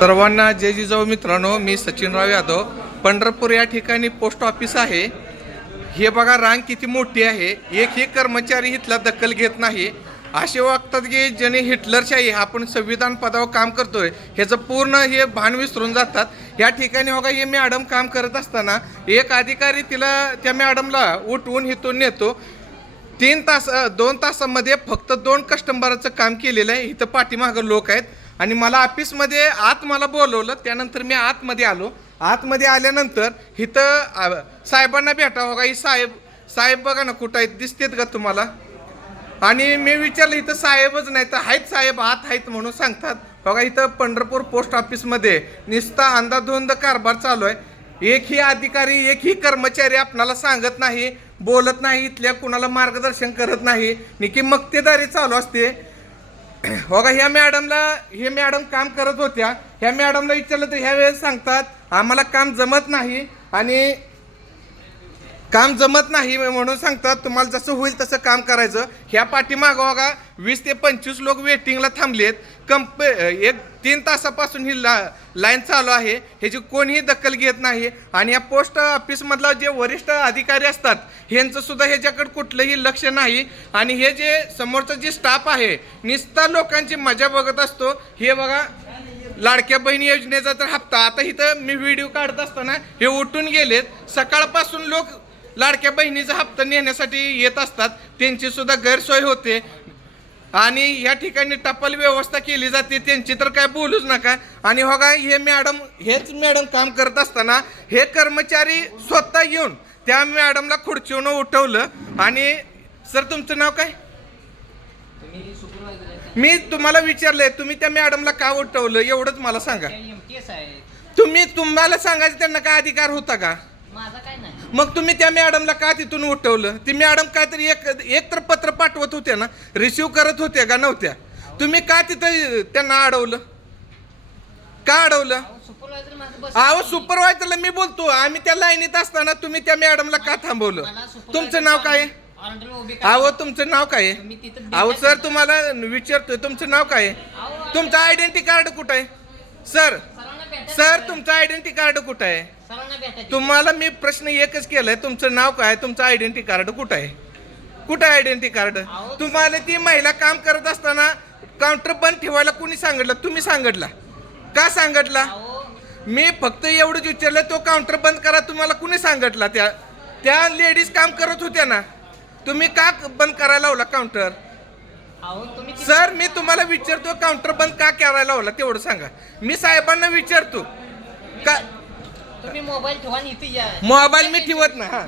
सर्वांना जय जिजाऊ मित्रांनो मी सचिनराव यादव. पंढरपूर या ठिकाणी पोस्ट ऑफिस आहे. हे बघा रांग किती मोठी आहे. एक एकही कर्मचारी इथला दखल घेत नाही. असे वागतात की ज्याने हिटलरशाही आपण संविधान पदावर काम करतोय ह्याचं पूर्ण हे भान विसरून जातात. या ठिकाणी बघा हे मॅडम काम करत असताना एक अधिकारी तिला त्या मॅडमला उठवून हिथून नेतो. तीन तास दोन तासामध्ये फक्त दोन कस्टमरचं काम केलेलं आहे. इथं पाठीमागं लोक आहेत. आणि मला ऑफिसमध्ये आत मला बोलवलं त्यानंतर मी आतमध्ये आलो. आतमध्ये आल्यानंतर इथं साहेबांना भेटा हो का? ही साहेब साहेब बघा ना कुठं आहेत दिसतेत का तुम्हाला? आणि मी विचारलं इथं साहेबच नाही तर आहेत साहेब आत आहेत म्हणून सांगतात. बघा इथं पंढरपूर पोस्ट ऑफिसमध्ये निस्ता अंधाधुंद कारभार चालू आहे. एकही अधिकारी एकही कर्मचारी आपणाला सांगत नाही बोलत नाही इथल्या कुणाला मार्गदर्शन करत नाही. निकी मक्तेदारी चालू असते. हो बघा ह्या मॅडमला हे मॅडम काम करत होत्या. ह्या मॅडमला विचारलं तर ह्या वेळेस सांगतात आम्हाला काम जमत नाही आणि काम जमत नाही म्हणून सांगतात तुम्हाला जसं होईल तसं काम करायचं. ह्या पाठीमागं बघा वीस ते पंचवीस लोक वेटिंगला थांबलेत. कंप एक तीन तासापासून ही ला लाईन चालू आहे. ह्याची कोणीही दखल घेत नाही. आणि या पोस्ट ऑफिसमधला जे वरिष्ठ अधिकारी असतात ह्यांचं सुद्धा ह्याच्याकडे कुठलंही लक्ष नाही. आणि हे जे समोरचं जे स्टाफ आहे निस्ता लोकांची मजा बघत असतो. हे बघा लाडक्या बहिणी योजनेचा तर हप्ता. आता इथं मी व्हिडिओ काढत असताना हे उठून गेलेत. सकाळपासून लोक लाडक्या बहिणीचा हप्ता नेण्यासाठी येत असतात. त्यांची सुद्धा गैरसोय होते. आणि या ठिकाणी टपाल व्यवस्था केली जाते. त्यांची तर काय बोलूच नका. आणि हो काय हे मॅडम हेच मॅडम काम करत असताना हे कर्मचारी स्वतः येऊन त्या मॅडमला खुर्चीवरून उठवलं. आणि सर तुमचं नाव काय? मी तुम्हाला विचारलंय तुम्ही त्या मॅडमला का उठवलं? एवढंच मला सांगा. तुम्ही तुम्हाला सांगायचं त्यांना काय अधिकार होता का? माझा काय मग तुम्ही त्या मॅडमला का तिथून उठवलं? ती मॅडम काहीतरी एक एक तर पत्र पाठवत होत्या ना रिसिव्ह करत होत्या का नव्हत्या? तुम्ही का तिथं त्यांना अडवलं? का अडवलं? अहो सुपरवायझरला मी बोलतो आम्ही त्या लाईनीत असताना तुम्ही त्या मॅडमला का थांबवलं? तुमचं नाव काय. अहो तुमचं नाव काय? अहो सर तुम्हाला विचारतोय तुमचं नाव काय? तुमचं आयडेंटिटी कार्ड कुठं आहे? सर. सर तुमचं आयडेंटिटी कार्ड कुठं आहे? सरांना भेटायचं. तुम्हाला मी प्रश्न एकच केलाय तुमचं नाव काय? तुमचं आयडेंटिटी कार्ड कुठं आहे? कुठं आयडेंटिटी कार्ड अहो, तुम्हाला ती महिला काम करत असताना काउंटर बंद ठेवायला कुणी सांगितलं? तुम्ही सांगितलं. का सांगितला? अहो, मी फक्त एवढंच विचारलं तो काउंटर बंद करा तुम्हाला कुणी सांगितला? त्या त्या लेडीज काम करत होत्या ना. तुम्ही का बंद करायला लावला काउंटर अहो, तुम्ही तिथं- सर मी तुम्हाला विचारतो काउंटर बंद का करायला लावला? तेवढं सांगा. मी साहेबांना विचारतो. का तुम्ही मोबाईल ठेवा आणि इथे या. मोबाईल मी ठेवत ना हा.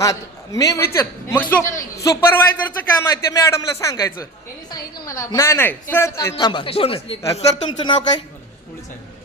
हा? मी विचार मग सु सुपरवायझरचं काम आहे ते मॅडमला सांगायचं. त्यांनी सांगितलं मला. नाही नाही त्यांचं सर थांबा दोन बसलेत. म्हणून. सर तुमचं नाव काय?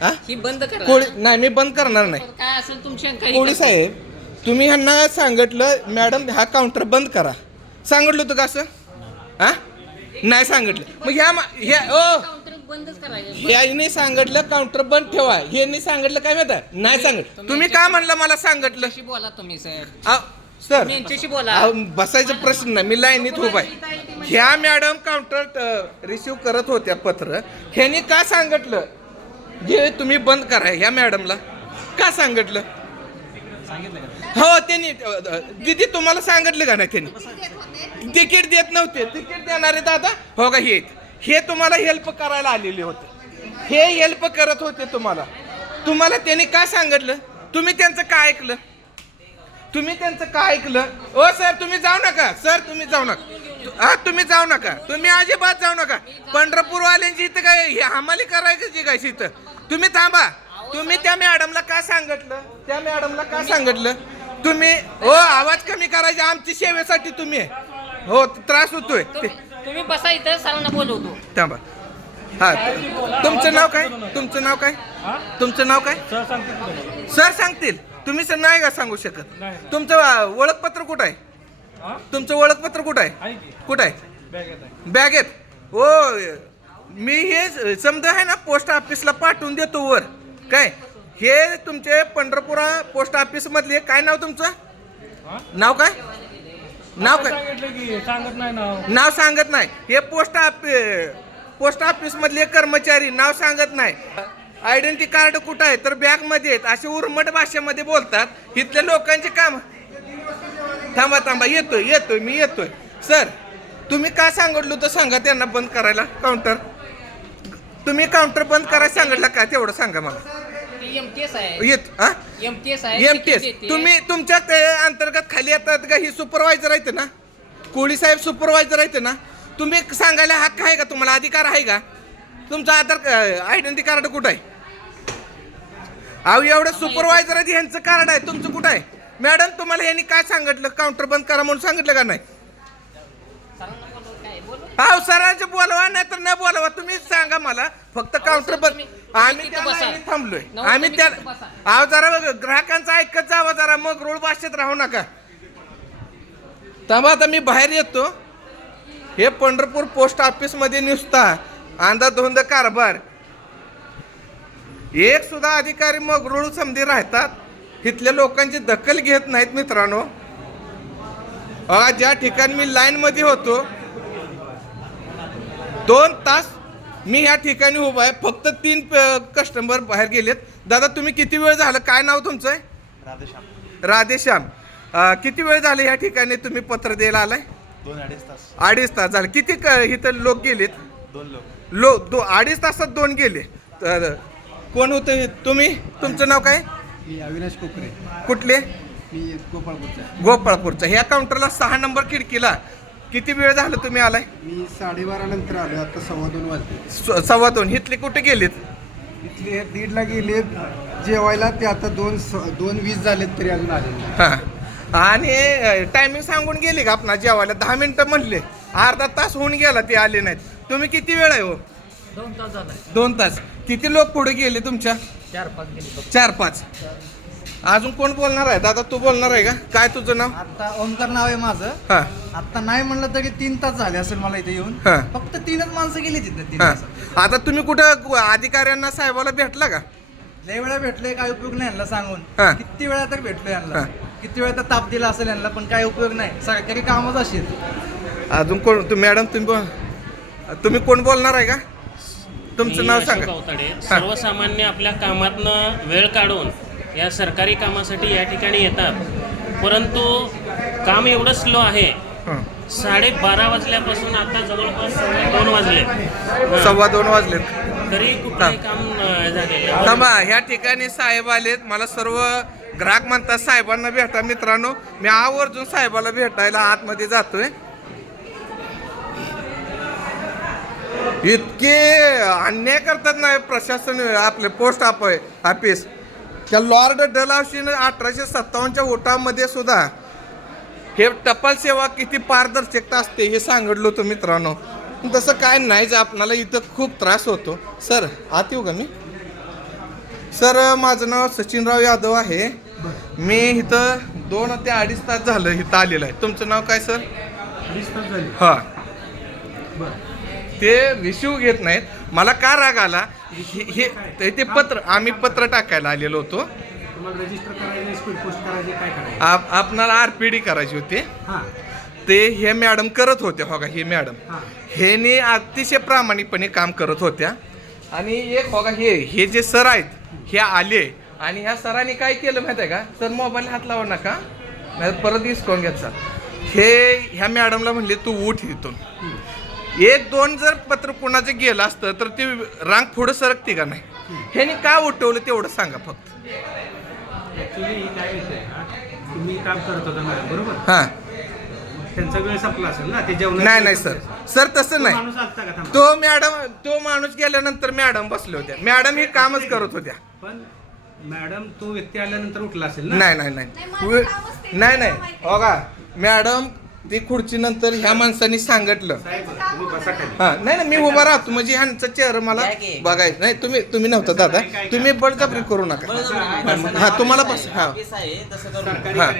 हा? ही बंद करा कोळी नाही मी बंद करणार नाही. काय असेल तुमची शंका ही कोळी करा. साहेब तुम्ही ह्यांना सांगितलं मॅडम हा काउंटर बंद करा. सांगितलं होतं का असं? हा? नाही सांगितलं. मग ह्या मा- ह्या ओ! बंदच करायचं. ह्याने सांगितलं काउंटर बंद ठेवा. ह्यांनी सांगितलं काय माहिती नाही सांगितलं. तुम्ही का म्हणलं मला सांगितलं? बोला तुम्ही सर. यांच्याशी बोला. अहो, बसायचा प्रश्न नाही. मी लाईनीत उभा आहे. ह्या मॅडम काउंटर रिसिव्ह करत होत्या पत्र. ह्यांनी का सांगितलं? जे तुम्ही बंद करा ह्या मॅडमला. का सांगितलं? हो त्यांनी अ, अ, दिदी तुम्हाला सांगितलं का नाही त्यांनी? तिकीट देत नव्हते. तिकीट देणारे दादा? हो का हे आहेत. हे तुम्हाला हेल्प करायला आलेले होते. हे हेल्प करत होते तुम्हाला. तुम्हाला त्यांनी का सांगितलं? तुम्ही त्यांचं काय ऐकलं? तुम्ही त्यांचं काय ऐकलं? ओ सर तुम्ही जाऊ नका. सर तुम्ही जाऊ नका. हा तुम्ही जाऊ नका. तुम्ही अजिबात जाऊ नका. पंढरपूरवाल्यांची इथं काय हे हमाली करायची काय इथं? तुम्ही थांबा. तुम्ही त्या मॅडमला का सांगितलं? त्या मॅडमला का सांगितलं? तुम्ही हो आवाज कमी करायचे. आमची सेवेसाठी तुम्ही आहे. हो त्रास होतोय. ते- तुम्ही बसा इथं सरांना बोलवतो. थांबा. हा तुमचं नाव काय? तुमचं नाव काय? तुमचं नाव काय? सर सांगते कुठे सर सांगतील. तुम्ही सर नाही का सांगू शकत? नाही. तुमचं अ, ओळखपत्र कुठं आहे? हा? तुमचं ओळखपत्र कुठं आहे? आहे की? कुठं आहे? बॅगेत हो मी हे समजा आहे ना पोस्ट ऑफिसला पाठवून देतो वर. काय? हे तुमचे पंढरपुरा पोस्ट ऑफिस मधले काय नाव तुमचं? हा? नाव काय? नाव काय काय? सांगितलं की? सांगत नाही ना नाव सांगत नाही. हे पोस्ट ऑफिस पोस्ट ऑफिस मधले कर्मचारी नाव सांगत नाही. आयडेंटिटी कार्ड कुठं आहे? तर बॅगमध्ये आहेत. असे उर्मट भाषेमध्ये बोलतात. इथल्या लोकांचे काम थांबा थांबा. येतोय येतोय मी येतोय. सर तुम्ही का सांगितलं होतं सांगा त्यांना बंद करायला? काउंटर. तुम्ही काउंटर बंद करायला सांगितलं का? तेवढं सांगा मला. आहे. एमटीएस आहे एमटीएस तिकीट देते. तुम्ही तुमच्या ते अंतर्गत खाली येतात का? ही सुपरवायझर आहेत ना? कोळी साहेब सुपरवायझर आहेत ना? तुम्ही सांगायला हक्क आहे का? तुम्हाला अधिकार आहे का? तुमचं आधार आयडेंटिटी कार्ड कुठं आहे? अहो एवढं सुपरवायझर आहे ह्यांचं कार्ड आहे. तुमचं कुठं आहे? मॅडम तुम्हाला ह्यांनी काय सांगितलं? काउंटर बंद करा म्हणून सांगितलं का नाही? सरांना काय. अहो सरांचे बोलवा नाही तर नाही बोलवा. तुम्ही सांगा मला. फक्त काउंटर बंद तुम्ही आम्ही त्या. लाईनीत थांबलोय. आम्ही त्या. अहो जरा बघ, ग्राहकांचं ऐकत जावं जरा मग रोड भाषेत राहू नका. थांबा आता मी बाहेर येतो. हे पंढरपूर पोस्ट ऑफिसमध्ये नुसता अंधाधुंद कारभार. एक सुद्धा अधिकारी मग रोड समधी राहतात. इथल्या लोकांची दखल घेत नाहीत मित्रांनो. ज्या ठिकाणी मी लाईन मध्ये होतो दोन तास मी या ठिकाणी उभा आहे. फक्त तीन कस्टमर बाहेर गेलेत. दादा तुम्ही किती वेळ झालं? काय नाव तुमचं? आहे राधेश्याम. अं, किती वेळ झाले या ठिकाणी तुम्ही पत्र द्यायला आलाय? दोन अडीच तास. अडीच तास झाले. किती क- इथं लोक गेलेत? दोन लोक. लो दो अडीच तासात दोन गेले. तर कोण होते? तुम्ही? तुमचं नाव काय? मी अविनाश कोकरे. कुठले? मी गोपाळपूरचा. गोपाळपूरचं. ह्या काउंटरला सहा नंबर खिडकीला. किती वेळ झालं तुम्ही आलाय? मी साडेबारा नंतर आलो आता सव्वा दोन वाजले. स- सव्वा दोन. इथले कुठे गेलेत? इथले दीडला गेले जेवायला ते आता दोन स- दोन वीस झालेत तरी अजून आले नाही. हा. आणि टायमिंग सांगून गेले का आपण जेवायला? दहा मिनिटं म्हणले. अर्धा तास होऊन गेला ते आले नाहीत. तुम्ही किती वेळ आहे हो? दोन तास झालाय. दोन तास. किती लोक पुढे गेले तुमच्या? चार पाच गेली. चार पाच. अजून कोण बोलणार आहे? दादा तू बोलणार आहे का? काय तुझं नाव? आता ओमकार नाव आहे माझं. हा. आता नाही म्हणलं तरी तीन तास झाले असेल मला इथे येऊन. हा. फक्त तीनच माणसं गेली तिथे तीन हा. तासात. आता तुम्ही कुठं अधिकाऱ्यांना साहेबाला भेटला का? लय वेळा भेटलोय काय उपयोग नाही यांना सांगून. हा. किती वेळा तर भेटलो यांना. हा. किती वेळा तर ताप दिला असेल यांना पण काय उपयोग नाही. सरकारी कामच आहेत. अजून कोण? तू मॅडम तुम्ही बोल. तुम्ही कोण बोलणार आहे का? तुमचं मी नाव अशोक सांगा. अवताडे सर्वसामान्य आपल्या कामातनं वेळ काढून या सरकारी कामासाठी या ठिकाणी येतात. परंतु काम एवढं स्लो आहे. साडेबारा वाजल्यापासून आता जवळपास सव्वा दोन वाजले. सव्वा दोन वाजलेत. तरी कुठलंही काम. थांबा ह्या ठिकाणी साहेब आलेत. मला सर्व ग्राहक म्हणतात साहेबांना भेटा मित्रांनो. मी आवर्जून साहेबाला भेटायला आतमध्ये जातोय. इतके अन्याय करतात ना प्रशासन आपले पोस्ट ऑफ ऑफिस त्या लॉर्ड डलावशीनं अठराशे सत्तावन्नच्या वोटामध्ये सुद्धा हे टपाल सेवा किती पारदर्शकता असते हे सांगितलं होतं मित्रांनो. तसं काय नाहीच आपणाला इथं खूप त्रास होतो. सर आत येऊ का मी? सर माझं नाव सचिनराव यादव आहे. मी इथं दोन ते अडीच तास झालं इथं आलेलं आहे. तुमचं नाव काय सर? अडीच तास झाले. हां. ते रिसिव्ह घेत नाहीत. मला का राग आला? हे हे- ते- ते पत्र आम्ही पत्र टाकायला आलेलो होतो. तुम्हाला रजिस्टर करायचे स्पीड पोस्ट करायचे काय करायचे? आप आपणाला आर पी डी करायची होती. हां. ते हे मॅडम करत होते हो का हे मॅडम हां. हेने अतिशय प्रामाणिकपणे काम करत होत्या. आणि एक बघा हे हे जे सर आहेत हे आले. आणि ह्या सरांनी काय केलं माहिती आहे का? सर मोबाईल हात लावा नका. नाही परत हिसकावून घ्यायचा हे ह्या मॅडमला म्हणले तू उठ इथून. एक दोन जर पत्र कोणाचं गेलं असतं तर ते रांग पुढं सरकते का नाही? ह्यानी का उठवलं तेवढं सांगा फक्त. ॲक्च्युली काय विषय हा? तुम्ही काम करत होता मॅडम बरोबर? हां. त्यांचा वेळ संपला असेल ना ते जेवण नाही नाही सर. सर तसं नाही. माणूस आलता का थांबा? तो मॅडम तो माणूस गेल्यानंतर मॅडम बसले होत्या. मॅडम हे कामच करत होत्या. पण मॅडम तो व्यक्ती आल्यानंतर उठला असेल ना? नाही नाही नाही. वे- नाही. नाही हो का मॅडम ती खुर्ची नंतर ह्या माणसांनी सांगितलं. साहेब तुम्ही बसा खाली. हा नाही नाही मी उभा राहतो. म्हणजे ह्यांचा चेहरा मला बघायचं नाही तुम्ही तुम्ही नव्हता दादा. तुम्ही बळजबरी करू नका. हा तुम्हाला बस हा. हां.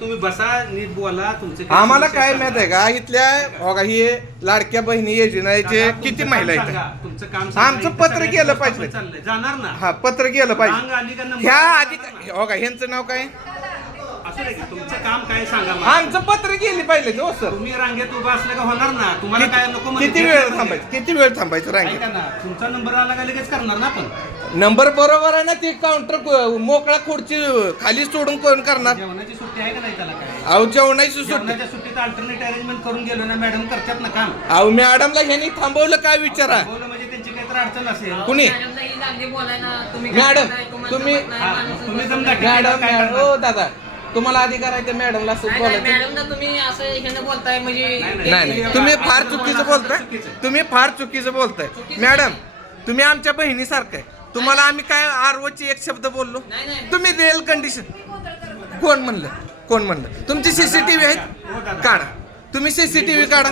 तुम्ही बसा नीट बोला आम्हाला काय. माहीत आहे का? इथल्या हो का ही लाडक्या बहिणी योजनेचे किती महिला आहेत. आमचं पत्र गेलं पाहिजे. चाललंय. जाणार ना? हा पत्र गेलं पाहिजे. ह्या अधिक ना? हो का ह्यांचं नाव काय? असं नाही की तुमचं काम काय सांगा मला. आमचं पत्र गेली पाहिजे हो सर. तुम्ही रांगेत उभा असलं का होणार ना? तुम्हाला काय नको किती म्हणजे वेळ. थांबायचं? किती वेळ थांबायचं रांगेत? ऐका ना तुमचा नंबर आला का लगेच करणार ना आपण? नंबर बरोबर आहे ना ते काउंटर मोकळा खुर्ची खाली सोडून कोण करणार? जेवणाची सुट्टी आहे का नाही त्याला काय? अहो जेवणाची सुट्टी जेवणाच्या सुट्टीत अल्टरनेट अरेंजमेंट करून गेलो ना मॅडम करतात ना काम. अहो मॅडमला ह्यांनी थांबवलं काय विचारा? म्हणजे त्यांची काहीतरी अडचण असेल. कुणी? ही बोलायला. तुम्ही मॅडम, तुम्ही- हा. मॅडम काय मॅडम करणार? ओ दादा. तुम्हाला अधिकार आहे त्या मॅडमला असं बोलायचं? मॅडमला तुम्ही असं ह्याने बोलताय म्हणजे नाही, नाही. तुम्ही फार चुकीचं बोलताय. तुम्ही फार चुकीचं बोलताय. मॅडम तुम्ही आमच्या बहिणीसारखं आहे. तुम्हाला आम्ही काय आरवची एक शब्द बोललो? नाही, नाही. तुम्ही रिअल कंडिशन कोण म्हणलं? कोण म्हणलं? तुमची सीसीटीव्ही आहेत? काढा. तुम्ही सीसीटीव्ही काढा.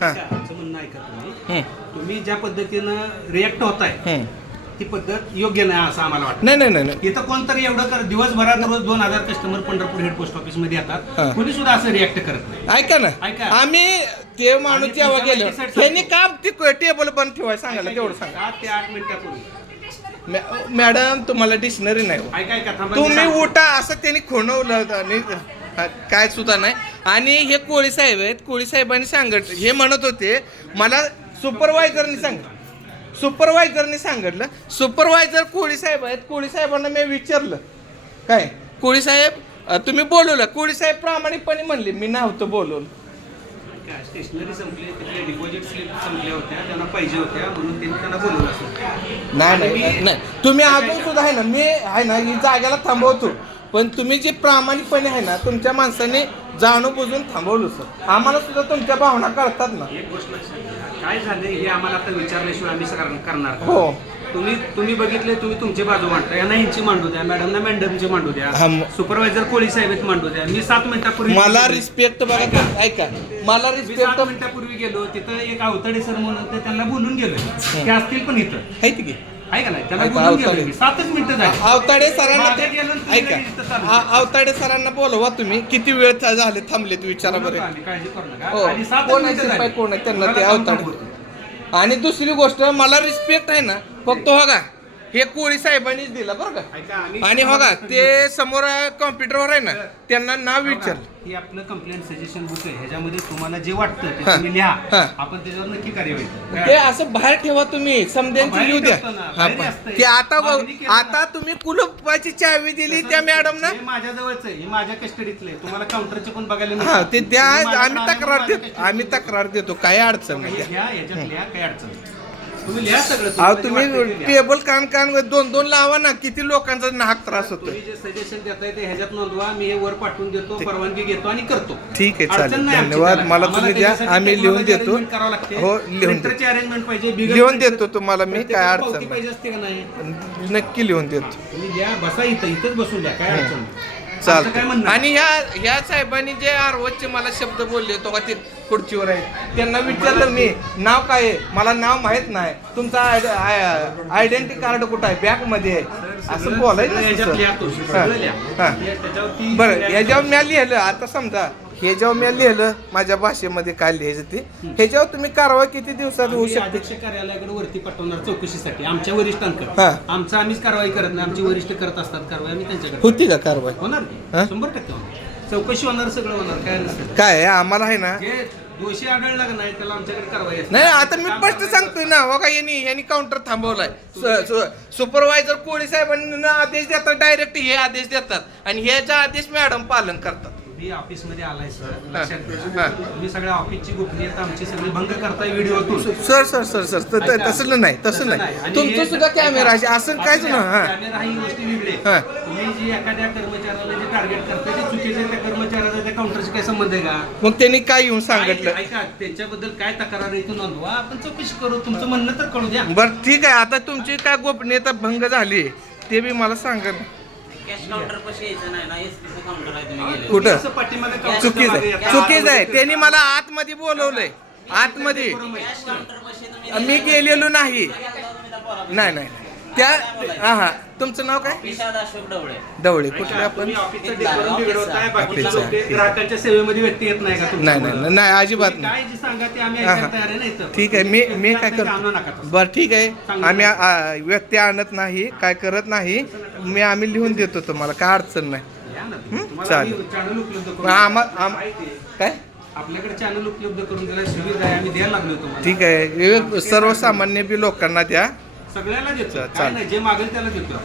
हा. आमचं म्हणणं ऐका तुम्ही. हम्म, तुम्ही ज्या पद्धतीनं रिॲक्ट होताय हम्म. ती पद्धत योग्य नाही असं आम्हाला वाटतं. नाही नाही नाही नाही. इथं कोणतरी एवढं कर दिवसभरात रोज दोन हजार कस्टमर पंढरपूर हेड पोस्ट ऑफिसमध्ये हा. येतात कोणी सुद्धा असं रिॲक्ट करत नाही. ऐका ना. ऐका. आम्ही ते माणूस आणि जेव्हा तुमच्या गेलो त्यांनी काम ते टेबल बंद ठेवाय सांगायला तेवढं सांगा. सात ते आठ मिनिटापूर्वी मॅ- मॅडम तुम्हाला डिक्शनरी नाही हो. ऐका ऐका थांबा मी तुम्ही सांगतो. उठा असं त्यांनी खोणवलं होतं आणि हा, काय सुद्धा नाही. आणि हे कोळी साहेब आहेत कोळी साहेबांनी सांगत हे म्हणत होते मला सुपरवायझरनी सांगितलं सुपरवायझरनी सांगितलं. सुपरवायझर कोळी साहेब आहेत. कोळी साहेबांना मी विचारलं. काय? कोळी साहेब तुम्ही बोलवलं. कोळी साहेब प्रामाणिकपणे म्हणले मी नव्हतं बोलवलं. काय, स्टेशनरी संपली तिथले डिपॉझिट स्लिप संपल्या होत्या त्यांना पाहिजे होत्या म्हणून त्यांनी त्यांना बोलवलं असं. नाही नाही तुम्ही अजून सुद्धा आहे ना मी आहे ना ही जागेला थांबवतो. पण तुम्ही जे प्रामाणिकपणे आहे ना तुमच्या माणसाने जाणून बुजून थांबवलं सर. आम्हाला सुद्धा तुमच्या भावना कळतात ना. एक गोष्ट. काय झालं हे आम्हाला आता विचारल्याशिवाय आम्ही सगळं करणार? हो. तुम्ही तुम्ही बघितले तुम्ही तुमची बाजू मांडता यांना यांची मांडू द्या मॅडमना मॅडमची मांडू द्या. सुपरवायझर कोळी साहेब आहेत मांडू द्या. मी सात मिनिटापूर्वी मला रिस्पेक्ट बघा तर- ऐका. मला मी रिस्पेक्ट सात मिनिटापूर्वी गेलो. तिथं एक अवतडे सर म्हणून ते त्यांना बोलून गेलो ते असतील पण इथं. आहे की. आहे का नाही? त्यांना ऐका, बोलून अवताडे. गेलो मी सातच मिनिटं झाली. अवताडे सरांना मागे ऐका. इथं चालू. आ- अवताडे सरांना बोलवा तुम्ही. किती वेळ था- झाले थांबलेत विचारा बोलू बरे. नका आम्ही, काळजी करू नका. हो. आणि सातच कोण आहे मिनिटं शिपाई झाली. कोण आहे? त्यांना ते अवताडे. आणि दुसरी गोष्ट मला रिस्पेक्ट आहे ना. फक्त हो का? हे कोळी साहेबांनीच दिला बरं का आणि हो का ते समोर कॉम्प्युटरवर आहे ना त्यांना नाव विचारलं हे आपलं कंप्लेंट सजेशन बुक आहे ह्याच्यामध्ये तुम्हाला जे वाटतं ते. तुम्ही लिहा. आपण त्याच्यावर नक्की कार्यवाही करू. ते असं बाहेर ठेवा तुम्ही समद्यांची बाहेर लिहू द्या असतं ना, हा, बाहेर पण असतंय. ते आता मागणी केली ना. आता तुम्ही कुलपाची चावी दिली त्या मॅडम ना हे माझ्या जवळच आहे हे माझ्या कस्टडीतलं आहे तुम्हाला काउंटरचे पण बघायला हा. ते द्या तुम्ही माझ्याकडे आम्ही आले तक्रार देतो आम्ही तक्रार देतो काय अडचण नाही हे घ्या याच्यात लिहा काय अडचण नाही. तुम्ही लिहा सगळं अहो तुम्हाला जे तुम्ही वाटतं ते लिहा. टेबल कान कान दोन दोन लावा ना किती लोकांचा नाहक त्रास होतोय तुम्ही जे सजेशन देताय ते ह्याच्यात नोंदवा मी हे वर पाठवून देतो परवानगी घेतो आणि करतो ठीक आहे, चालेल. अडचण नाही आमची धन्यवाद. त्याला. मला आम्हाला तुम्ही द्या. त्याच्यासाठी आम्ही लिहून technology देतो. arrangement करावं लागते. हो, लिहून देतो. Printerची arrangement पाहिजे लिहून printer- देतो तुम्हाला मी, काय प्रत्येकाला अडचण पावती नाही. पाहिजे असते का नाही नक्की लिहून देतो तुम्ही या बसा इथं इथंच बसून द्या काय अडचण नाही. चालतं आणि ह्या ह्या साहेबांनी जे आरवचे मला शब्द बोलले तो का ते खुर्चीवर आहे. त्यांना विचारलं मी नाव काय आहे? मला नाव माहीत नाही. तुमचा आयडेंटिटी कार्ड कुठं आहे? बॅगमध्ये आहे. असं बोलायचं बरं ह्याच्यावर मी लिहिलं आता समजा हे जेव्हा मी लिहिलं माझ्या भाषेमध्ये काय लिहायचं ते ह्याच्यावर तुम्ही कारवाई किती दिवसात होऊ आम्ही शकते? अध्यक्ष कार्यालयाकडे वरती पाठवणार चौकशीसाठी आमच्या वरिष्ठांकडे. हा. आमचं आम्हीच कारवाई करत नाही आमचे वरिष्ठ करत असतात कारवाई आम्ही त्यांच्याकडे होती का कारवाई? होणार हा? की शंभर टक्के होणार. चौकशी होणार सगळं होणार काय काय आहे, आम्हाला आहे ना? जे दोषी आढळला का नाही त्याला आमच्याकडे कारवाई. नाही आता मी स्पष्ट. सांगतोय ना हो का यांनी यांनी काउंटर थांबवलाय. सुपरवायझर कोळी साहेबांना आदेश देतात डायरेक्ट हे आदेश देतात. आणि ह्याचा आदेश मॅडम पालन करतात. तुम्ही ऑफिसमध्ये आलाय सर. लक्षात. घ्या तुम्ही सगळ्या ऑफिसची गोपनीयता आमची सगळी भंग करताय व्हिडिओतून. सर सर सर सर त- त- तसं नाही तसं नाही. तुमचं सुद्धा कॅमेरा आहे असं काहीच ना हा. कॅमेरा ही गोष्टी वेगळी. हा. तुम्ही जी एखाद्या कर्मचाऱ्याला जे टार्गेट करताय ते चुकीचे त्या कर्मचाऱ्याचा त्या काउंटरशी काय संबंध आहे का? मग त्यांनी काय येऊन सांगितलं? काय- ऐका त्यांच्याबद्दल काय तक्रार इथून नोंदवा आपण चौकशी करू तुमचं म्हणणं तर कळू द्या. बर ठीक आहे. आता तुमची काय गोपनीयता भंग झाली ते बी मला सांगा ना. कॅश काउंटर पाशी यायचं नाही ना एसपीचं काउंटर आहे तुम्ही गेले. कुठं? चुकीच आहे. चुकीच आहे. त्यांनी मला आतमध्ये बोलवलंय. आतमध्ये. कॅश काउंटर पाशी तुम्ही मी गेलेलो नाही. नाही नाही. त्या हा हा. तुमचं नाव काय? विशाल अशोक डवळे. दवळे कुठले आपण? ऑफिसचं. ग्राहकांच्या सेवेमध्ये व्यक्ती येत नाही का नाही तुमच्याबरोबर? नाही नाही अजिबात तुम्ही नाही. काय जे सांगा ते आम्ही हा, ऐकायला हा. तयार आहे ना इथं. ठीक आहे. मी मी काय आणू नका करतो तसं. बरं ठीक आहे. आम्ही आ, व्यक्ती आणत नाही काय करत नाही. मी आम्ही लिहून देतो तुम्हाला काय अडचण नाही. या ना हं? तुम्ही. तुम्हाला चालेल. आम्ही चॅनल उपलब्ध करून आम्हा देतो. आम- माहिती आहे. काय? आपल्याकडे चॅनल उपलब्ध करून दिला सुविधा आहे आम्ही द्यायला लागलो तुम्हाला. ठीक आहे. हे सर्वसामान्य बी लोकांना द्या. सगळ्याला देतो काय. नाही जे मागेल त्याला देतो